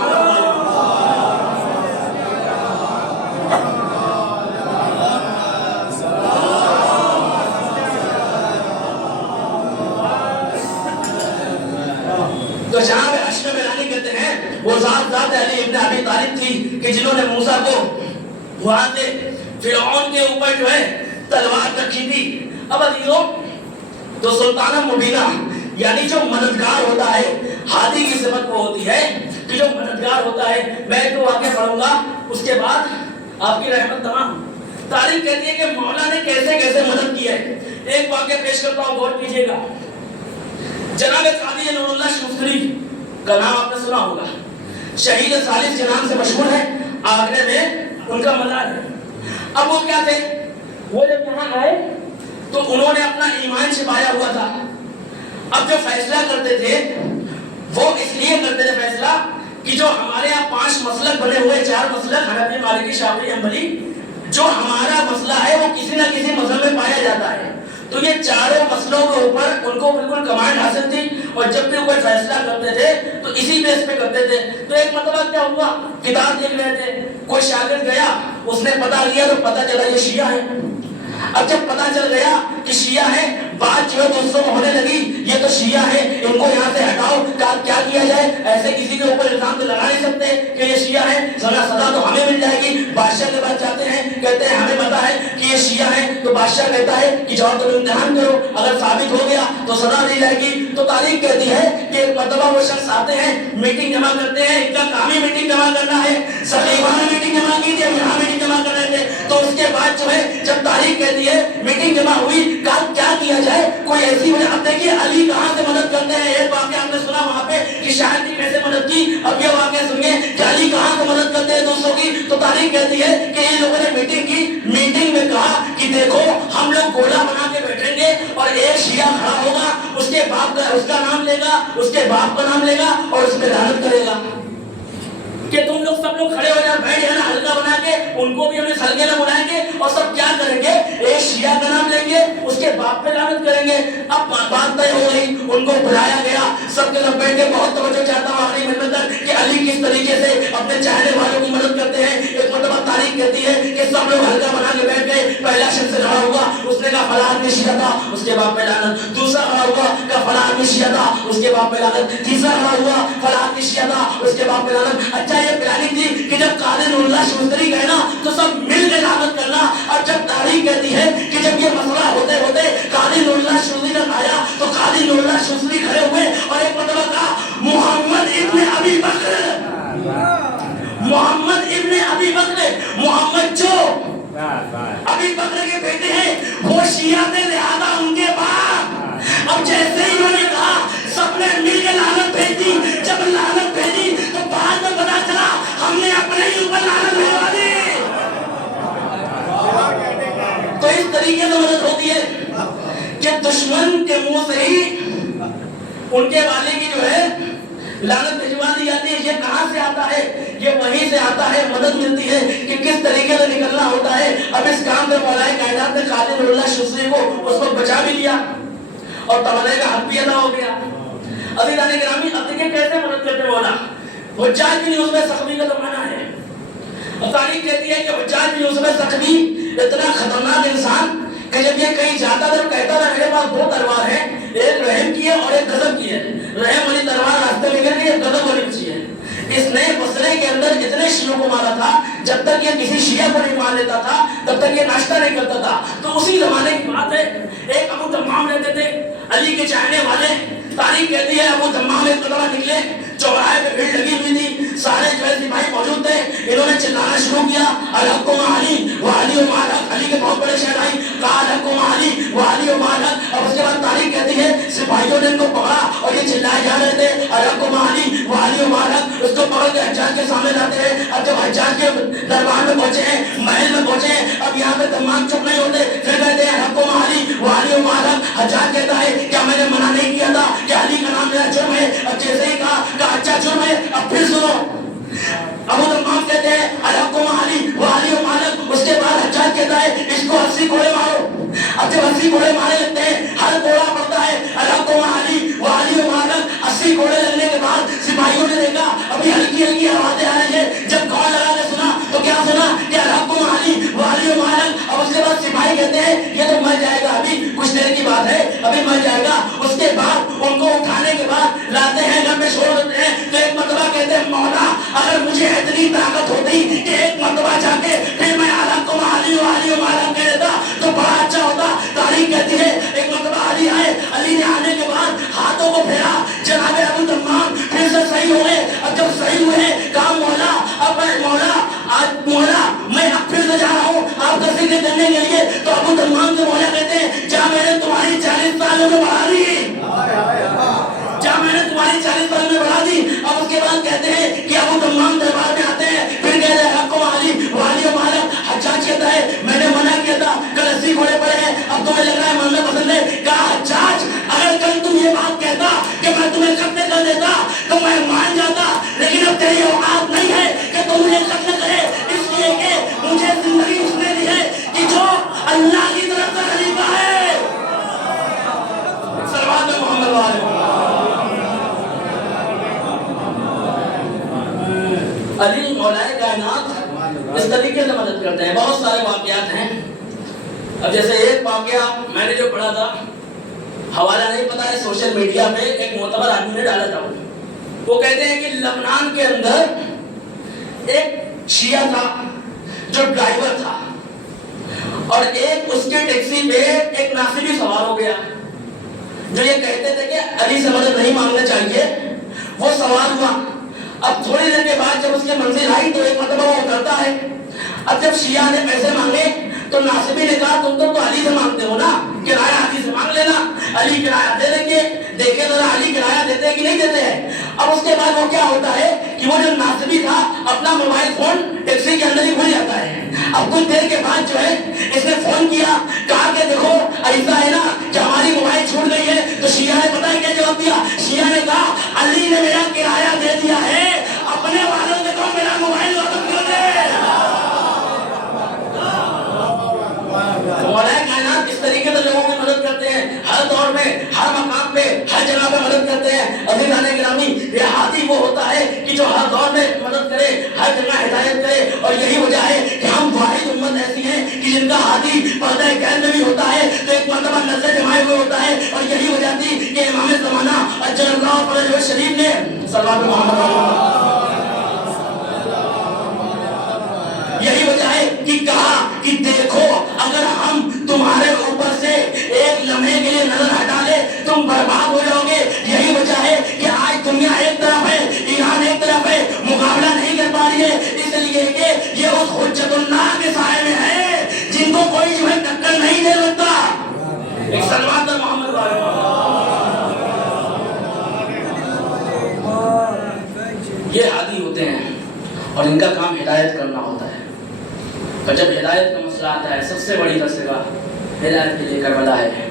तो जहां पे हश्र में रानी कहते हैं वो ज़ात अली इब्न अबी तालिब थी कि जिन्होंने मूसा को वहां से फिरौन के ऊपर जो है तलवार रखी थी। अब अजीजों, तो सुल्ताना मुबीना यानी जो मददगार होता है, हादी की सिफत वो होती है कि जो मददगार होता है। मैं तो आगे पढ़ूंगा, उसके बाद आपकी रहमत तमाम। तारीख कहती है कि मौला ने कैसे कैसे मदद की है। एक वाक्य पेश करता हूं, गौर कीजिएगा। जनाब कादी नूरुल्लाह शूस्तरी का नाम आपने सुना होगा, शहीद सालिस के नाम से मशहूर है, आगरे में उनका मज़ार है। अब वो क्या थे, वो जब यहाँ आए तो उन्होंने अपना ईमान छिपाया हुआ था। अब जो फैसला करते थे वो इसलिए करते थे फैसला कि जो हमारे यहाँ 5 मसलक बने हुए, 4 मसलक हनफी, मालिकी, शाफी, हंबली, जो हमारा मसला है वो किसी ना किसी मजहब में पाया जाता है। तो ये चारों मसलों के ऊपर उनको बिल्कुल कमांड हासिल थी और जब भी कोई फैसला करते थे तो इसी बेस पे करते थे। तो एक मतलब क्या हुआ, किताब लिख रहे थे, कोई शागिर्द गया, उसने पता लिया तो पता चला ये शिया है। अब जब पता चल गया कि शिया है, बात जो है दोस्तों में होने लगी, ये तो शिया है, इनको यहाँ से हटाओ, क्या किया जाए? ऐसे किसी के ऊपर इल्जाम तो लगा नहीं सकते कि ये शिया है, सजा तो हमें मिल जाएगी। बादशाह के पास जाते हैं, कहते हैं हमें पता है कि ये शिया है, तो बादशाह कहता है कि जाओ तुम इम्तिहान करो, अगर साबित हो गया तो सजा दी जाएगी। तो तारीख कहती है कि एक मरतबा वो शख्स आते हैं, मीटिंग जमा करते हैं, इनका काम ही मीटिंग जमा करना है। सलीमा ने मीटिंग जमा की थी, यहाँ मीटिंग जमा कर रहे थे। तो उसके बाद जो है जब तारीख कहती है मीटिंग जमा हुई, क्या किया जाए, कोई ऐसी वजह। अब देखिए अली कहां से मदद करते हैं। एक वाकया आपने सुना वहां पे कि शायद ने कैसे मदद की। अब ये वाकया सुनिए कि अली कहां से मदद करते हैं दोस्तों की। तो तारीख कहती है कि इन लोगों ने मीटिंग की, मीटिंग में कहा कि देखो हम लोग गोला बना के बैठेंगे और एक शिया खड़ा होगा, उसके बाप का उसका नाम लेगा, उसके बाप का नाम लेगा और उस पर लानत करेगा कि तुम लोग सब लोग खड़े हो जाए, बैठ जाना हल्का बना के, उनको भी हमें हल्के में बुलाएंगे और सब क्या करेंगे, एक शिया का नाम लेंगे, उसके बाप पे लानत करेंगे। अब बात तय हो गई, उनको बुलाया गया, सबके सब बैठ के बहुत तवज्जो चाहता हूं आखिरी मिनट तक कि अली किस तरीके से अपने चाहने वालों की मदद करते हैं। एक मतलब तारीख कहती है कि सब लोग हल्का बना के बैठ गए। पहला शख्स खड़ा हुआ, उसने कहा फलां आदमी शिया था, उसके बाप पे लानत। दूसरा खड़ा हुआ, कहा फलां आदमी शिया था, उसके बाप पे लानत। तीसरा खड़ा हुआ, फलां आदमी शिया था, उसके बाप पे लानत। अच्छा ये प्लानिंग थी कि जब कादी नूरुल्लाह शूस्तरी कहे ना तो सब मिल के लानत करना। और जब तारीख कहती है कि जब ये मसला होते होते कादी नूरुल्लाह शूस्तरी तक आया तो कादी नूरुल्लाह शूस्तरी खड़े हुए और एक मतलब कहा मोहम्मद इब्ने अबी बकर, मोहम्मद इब्ने अबी बकर, मोहम्मद जो अबी बकर के बेटे हैं वो शिया थे, लिहाजा उनके बाप। अब जैसे ही उन्होंने कहा सबने मिलकर लानत भेजी। जब लानत भेजी तो बाद में पता चला हमने अपने ही ऊपर लानत भेजवा दी। तो इस तरीके से मदद होती है कि दुश्मन के मुंह से ही उनके वाले की जो है लानत भिजवा दी जाती है। ये कहां से आता है? ये वहीं से आता है, मदद मिलती है कि किस तरीके से निकलना होता है। अब इस काम से मौलाए कायनात ने कादी नूरुल्लाह शूस्तरी को उस वक्त बचा भी लिया और तमन्ना का हक भी अदा हो गया। अज़ीज़ान गिरामी, अब देखिए कैसे मदद करते मौला। हुज्जाज बिन यूसुफ सखवी का जमाना है। तारीख कहती है कि हुज्जाज बिन यूसुफ सखवी इतना खतरनाक इंसान कि जब ये कहीं जाता था तो कहता था मेरे पास 2 तलवार है, एक रहम की है और एक गजब की है। रहम वाली तलवार रास्ते में गिर गई, गजब वाली बची है। इसने बसरे के अंदर इतने शियों को मारा था, जब तक ये किसी शिया को नहीं मार लेता था तब तक ये नाश्ता नहीं करता था। तो उसी जमाने की बात है, एक अबू तम्माम रहते थे अली के चाहने वाले। तारीख कहती है अबू तम्माम एक कदम निकले, चौराहे पे भीड़ लगी हुई थी, सारे जो है सिपाही मौजूद थे। इन्होंने चिल्लाना शुरू किया अल हक़्क़ु मा अली व अली व मा अल हक़्क़। अली के बहुत बड़े शहर आई, कहा अल हक़्क़ु मा अली व अली व मा अल हक़्क़। और उसके बाद तारीख कहती कहती है सिपाहियों ने इनको पकड़ा और ये चिल्लाए जा रहे थे अरब को माली वाली मुबारक, उसको पकड़ के हज्जाज के सामने लाते हैं। अब जब हज्जाज के दरबार में पहुंचे हैं, महल में पहुंचे हैं, अब यहाँ पे तमाम चुप नहीं होते, फिर कहते हैं अरब को माली वाली मुबारक। हज्जाज कहता है क्या मैंने मना नहीं किया था कि अली का नाम मेरा जुर्म है? अब जैसे ही कहा अच्छा जुर्म है, अब फिर सुनो। अबू तमाम कहते हैं अरब को माली वाली मुबारक। उसके बाद हज्जाज कहता है इसको 80 कोड़े मारो। अब जब 80 कोड़े मारे लगते हैं, हर कोड़ा पड़ता है अरब को माली वाली मुबारक। 80 कोड़े लगने के बाद सिपाहियों ने देखा अभी हल्की हल्की आवाजें आ रही है। जब कौन लगा के सुना तो क्या सुना कि अरब को माली वाली मुबारक। अब उसके बाद सिपाही कहते हैं ये तो मर जाएगा, अभी कुछ देर की बात है, अभी मर जाएगा। उसके बाद उनको उठाने के बाद लाते हैं, घर में छोड़ देते हैं। तो एक मरतबा कहते हैं मौला अगर मुझे इतनी ताकत होती कि एक मरतबा जाके फिर मैं अरब को माली वाली मुबारक कह देता तो बड़ा अच्छा होता। तारीख कहती है एक मरतबा अली आए, अली ने आने के बाद हाथों को फेरा, जनाबे अबू तमाम फिर से सही हो गए। अब जब सही हुए कहा मौला अब मैं मौला मैं अब फिर से जा रहा हूँ आपका जिक्र करने के लिए। तो अबू तमाम से मौला कहते हैं क्या मैंने तुम्हारी 40 सालों में बढ़ा दी, क्या मैंने तुम्हारी 40 साल में बढ़ा दी। अब उसके बाद कहते हैं कि अबू तमाम दरबार में आते हैं, फिर कहते हैं हक़ वाली वाली मुबारक। हज्जाज कहता है मैंने मना किया था, कल 80 घोड़े पड़े हैं, अब तुम्हें लग रहा है मन में पसंद है। कहा हज्जाज अगर कल तुम ये बात कहता कि मैं तुम्हें कत्ल कर देता तो मैं मान जाता, लेकिन अब तेरी औकात नहीं है कि तुम मुझे कत्ल करे, इसलिए कि मुझे जिंदगी उसने दी है कि जो अल्लाह की तरफ से खलीफा है। सल्लल्लाहु अलैहि मोहम्मद अली मौलाए कायनात इस तरीके से मदद करते हैं। बहुत सारे वाकयात हैं। अब जैसे एक वाकया मैंने जो पढ़ा था, हवाला नहीं पता है, सोशल मीडिया पे एक मोतबर आदमी ने डाला था। वो कहते हैं कि लबनान के अंदर एक शिया था जो ड्राइवर था और एक उसके टैक्सी पे एक नासिबी सवार हो गया जो ये कहते थे कि अली से मदद नहीं मांगना चाहिए। वो सवार हुआ। अब थोड़ी देर के बाद जब उसकी मंजिल आई तो एक मतलब वो उतरता है। अब जब शिया ने पैसे मांगे तो नासिबी ने कहा तुम तो अली से मांगते हो ना, किराया अली से मांग लेना, अली किराया दे देंगे। देखे जरा अली किराया देते हैं कि नहीं देते हैं। अब उसके बाद वो क्या होता है कि वो जो नासिबी था अपना मोबाइल फोन टैक्सी के अंदर ही भूल जाता है। अब कुछ देर के बाद जो है इसने फोन किया, कहा कि देखो ऐसा है ना कि हमारी मोबाइल छूट गई है। तो शिया ने पता है क्या जवाब दिया? शिया ने कहा अली ने मेरा किराया दे दिया है, अपने वालों से कहो मेरा मोबाइल वापस कर दे। मौलाए कायनात इस तरीके से लोगों की मदद करते हैं, हर दौर में, हर मकाम पे, हर जगह पे मदद करते हैं। अज़ीज़ाने गिरामी, ये हादी वो होता है कि जो हर दौर में मदद करे, हर जगह हिदायत करे। और यही वजह है कि हम वाहिद उम्मत ऐसी है कि जिनका हादी पर्दा कैद में भी होता है तो एक मरतबा नज़र जमाए हुए होता है। और यही वजह थी कि इमाम ज़माना अज्जलल्लाहु फरजहु शरीफ ने सल्लल्लाहु अलैहि वसल्लम, यही वजह है कि कहा कि देखो अगर हम तुम्हारे ऊपर से एक लम्हे के लिए नजर हटा ले तुम बर्बाद हो जाओगे। यही वजह है कि आज दुनिया एक तरफ है, ईरान एक तरफ है, मुकाबला नहीं कर पा रही है, इसलिए कि ये उस हुज्जतुल्लाह के साए में है जिनको कोई जो है टक्कर नहीं दे सकता। एक सलमान तो मोहम्मद ये हादी होते हैं और इनका काम हिदायत करना होता है। पर जब हिदायत का मसला आता है सबसे बड़ी रस्तेगाह हिदायत के लिए करबला है।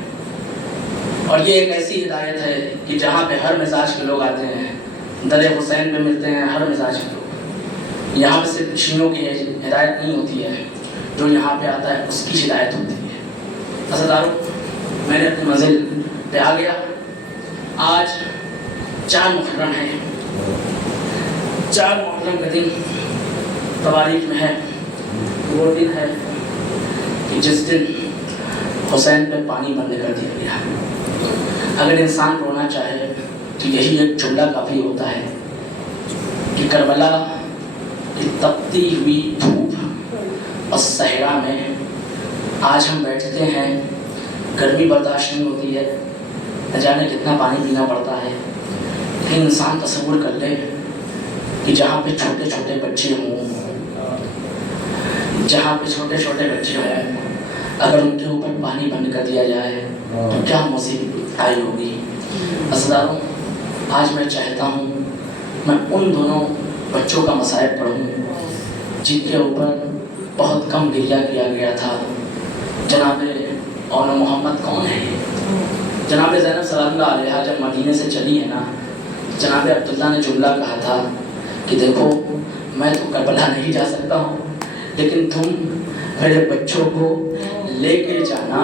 और ये एक ऐसी हिदायत है कि जहाँ पे हर मिजाज के लोग आते हैं, दर हुसैन पे मिलते हैं हर मिजाज के लोग। यहाँ पे सिर्फ शियों की हिदायत नहीं होती है, जो यहाँ पे आता है उसकी हिदायत होती है। असदारों, मैंने अपनी मंजिल पे आ गया। आज 4 मुहर्रम है। 4 मुहर्रम का दिन तवारीख में है, वो दिन है कि जिस दिन हुसैन पे पानी बंद कर दिया गया। अगर इंसान रोना चाहे तो यही एक जुमला काफ़ी होता है कि करबला की तपती हुई धूप और सहरा में आज हम बैठते हैं, गर्मी बर्दाश्त नहीं होती है, न जाने कितना पानी पीना पड़ता है। लेकिन इंसान तसव्वुर कर ले कि जहाँ पे छोटे छोटे बच्चे हों, जहाँ पे छोटे छोटे बच्चे हों, अगर उनके ऊपर पानी बंद कर दिया जाए तो क्या मुसीबत आई होगी। अज़दारों, आज मैं चाहता हूँ मैं उन दोनों बच्चों का मसाइब पढ़ूँ जिनके ऊपर बहुत कम गिरिया किया गया था। जनाब औन मोहम्मद कौन है? जनाब ज़ैनब सलामुल्लाह अलैहा जब मदीने से चली है ना, जनाब अब्दुल्ला ने जुमला कहा था कि देखो मैं तो करबला नहीं जा सकता हूँ, लेकिन तुम मेरे बच्चों को लेके जाना,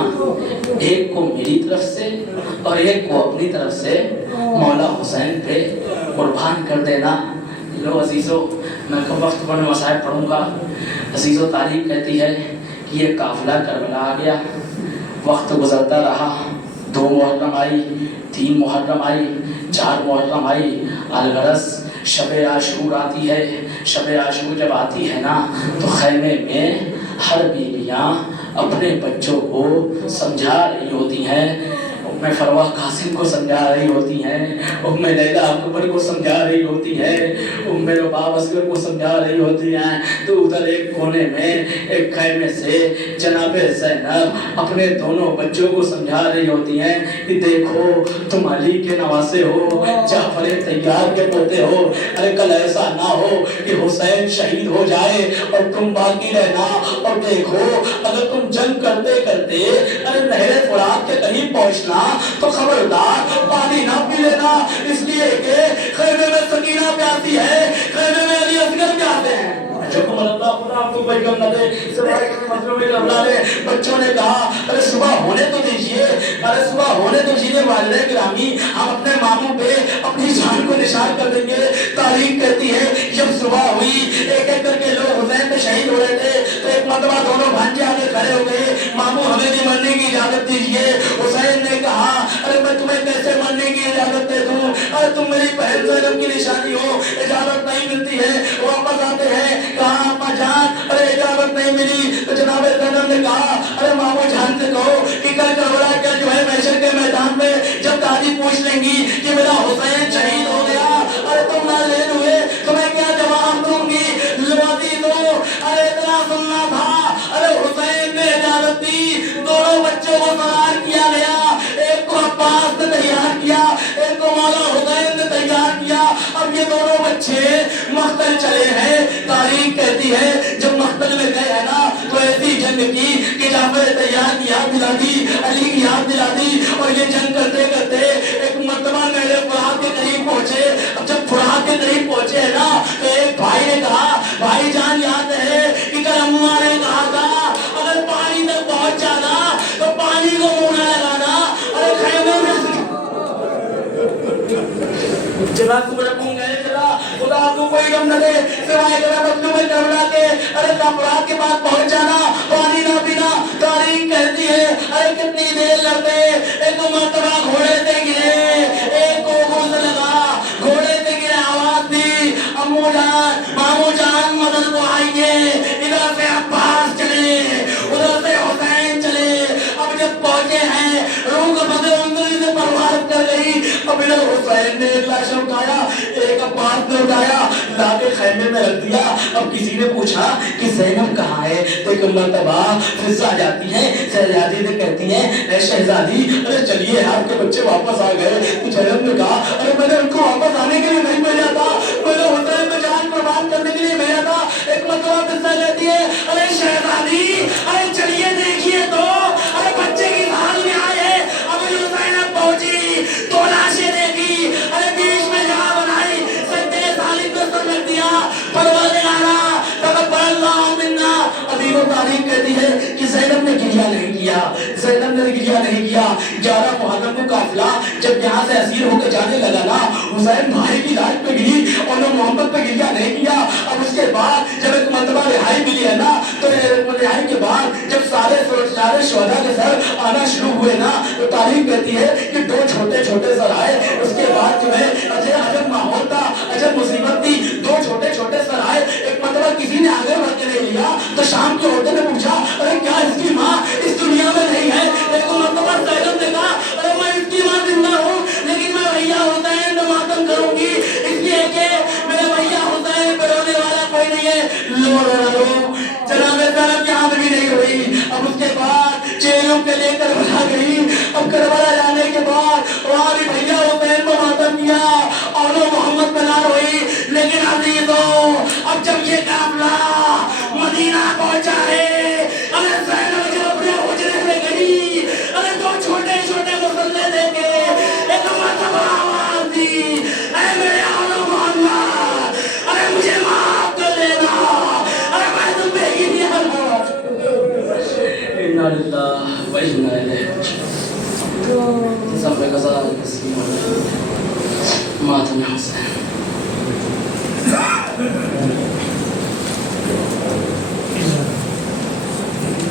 एक को मेरी तरफ से और एक को अपनी तरफ से मौला हुसैन पे कुर्बान कर देना। लो अजीज़ों, मैं कब वक्त पर मसाइब पढ़ूँगा। अजीज़ों, तारीख कहती है कि ये काफ़िला करबला आ गया, वक्त गुजरता रहा, 2 मुहर्रम आई, 3 मुहर्रम आई, 4 मुहर्रम आई, अलगरस शब आशूर आती है। शब आशूर जब आती है ना, तो खैमे में हर बीवियाँ अपने बच्चों को समझा रही होती हैं। उम्मे फरवा कासिम को समझा रही होती हैं, उम्मे लैला अकबर को समझा रही होती हैं, उम्मे रुबाब असगर को समझा रही होती हैं। तो उधर एक कोने में एक खैमे से जनाब ज़ैनब अपने दोनों बच्चों को समझा रही होती हैं कि देखो तुम अली के नवासे हो, जाफर तैयार के पोते हो। अरे कल ऐसा ना हो कि हुसैन शहीद हो जाए और तुम बाकी रहना। और देखो अगर तुम जंग करते करते अरे नहरे फुरात के करीब पहुंचना तो खबरदार पानी ना पी लेना, इसलिए कि खैमे में सकीना प्यासी है, खैमे में अली असगर प्यासे हैं। बच्चों ने कहा अरे सुबह होने तो दीजिए, अरे सुबह होने तो दीजिए वालिद गिरामी, हम अपने मामू पे अपनी जान को निशान कर देंगे। तारीख कहती है जब सुबह हुई, एक एक करके लोग हुसैन पे शहीद हो रहे थे, तो एक मरतबा दोनों भांजे आगे खड़े हो गए, मामू हमें भी मरने की इजाजत दीजिए। हुसैन ने कहा अरे मैं तुम्हें कैसे मरने की इजाजत दे दूं, अरे तुम मेरी बहन ज़ैनब की निशानी हो, इजाजत नहीं मिलती है। वापस आते हैं, कहा अम्मा जान अरे इजाजत नहीं मिली। तो जनाब ज़ैनब ने कहा अरे मामू जान से कहो कि कल करबला के जो है महशर के मैदान में जब दादी पूछ लेंगी कि मेरा हुसैन शहीद हो गया, अरे तुम ना ले हुए तो मैं क्या जवाब दूंगी। लवादी दो अरे इतना सुनना था, अरे हुसैन ने इजाजत दी, दोनों बच्चों को तैयार किया गया, एक को अब्बास ने तैयार किया, एक को मौला हुसैन ने तैयार किया। अब ये दोनों बच्चे मख्तल चले हैं। तारीख कहती है जब मख्तल में गए है ना, तो ऐसी जंग की कि जाफर तैयार की याद दिला दी, अली की याद दिला दी। और ये जंग करते करते एक मर्तबा मेरे फुरात के करीब पहुंचे। अब जब फुरात के करीब पहुंचे है ना, तो एक भाई ने कहा भाई जान याद है कि कल अम्मा ने कहा था अगर पानी तक पहुंच जाना तो पानी को मुंह न लगाना। अरे खैमे में जरा तुम रखूं गए, जरा खुदा को कोई गम न दे सिवाय जरा बच्चों में करबला के, अरे कपरात के पास पहुंच जाना, पानी ना पीना। तारीख कहती है अरे कितनी देर लगते, एक मर्तबा घोड़े से गिरे, एक को गुस्स लगा, घोड़े से गिरे, आवाज दी अम्मू जान मामू जान मदद को आइए। इधर से अब्बास चले, उधर से हुसैन चले। अब जब पहुंचे हैं, रूह का बदल अंदर से परवाह कर गई। अब इधर हुसैन ने एक लाश उठाया, एक अब्बास ने उठाया, लाके खैमे में रख दिया। अब किसी ने पूछा कि ज़ैनब कहाँ है, तो एक मर्तबा फिजा जाती है, शहजादी ने कहती है ए शहजादी अरे चलिए आपके बच्चे वापस आ गए। तो ज़ैनब ने कहा अरे मैंने उनको वापस आने के लिए नहीं भेजा था, मैंने हुसैन पे जान कुर्बान करने के लिए भेजा था। एक मर्तबा फिजा कहती है अरे शहजादी अरे चलिए देखिए तो, अरे बच्चे की हाल में आए। अब हुसैन पहुंची, तो लाशें देखी, अरे बीच में जगह बनाई, सज्जे सालिम को सर रख दिया। परवरदिगारा तक़ब्बल अल्लाहु मिन्ना। अभी वो तारीख कहती है कि ज़ैनब ने गिरिया नहीं किया, ज़ैनब ने गिरिया नहीं किया। 11 मुहर्रम को काफिला जब यहाँ से असीर होकर जाने लगा ना, हुसैन भाई की लाश पे गिरी और मोहम्मद पे गिरिया नहीं किया। अब उसके बाद जब एक मर्तबा रिहाई मिली है ना, तो रिहाई के बाद जब सारे शोहदा के सर आना शुरू हुए ना, तो तारीख कहती है कि 2 छोटे छोटे सर आए। उसके बाद जो है अजब माहौल था, अजब मुसीबत थी, 2 छोटे छोटे सर आए। एक मर्तबा किसी ने आगे बढ़ के नहीं लिया, तो शाम की औरतों ने पूछा अरे क्या इसकी माँ इस दुनिया में नहीं है। एक मर्तबा ज़ैनब ने कहा अरे मैं इसकी माँ जिंदा हूँ, लेकिन मैं भैया हुसैन पे मातम करूंगी, इसलिए कि मेरे भैया हुसैन पे रोने वाला कोई नहीं है। लो जनाब ज़ैनब यहाँ पे भी नहीं हुई। अब उसके बाद चेहरों के लेकर बना गई। अब करबला जाने के बाद वहाँ भी भैया हुसैन को मातम किया और वो मोहम्मद पे नार हुई। लेकिन अजीजों, अब जब ये काफिला मदीना पहुंचा है, अरे ज़ैनब जो अपने हुजरे में गई, अरे दो छोटे छोटे मुसल्ले देके एक मरतबा आवाज दी, ऐ मेरे आला मोहम्मद, अरे मुझे माफ कर देना, अरे मैं तुम पे ही नहीं आ रहा। इन्ना लिल्लाह व इन्ना इलैहि राजिऊन। सब में कज़ा नसीब मातम हुसैन।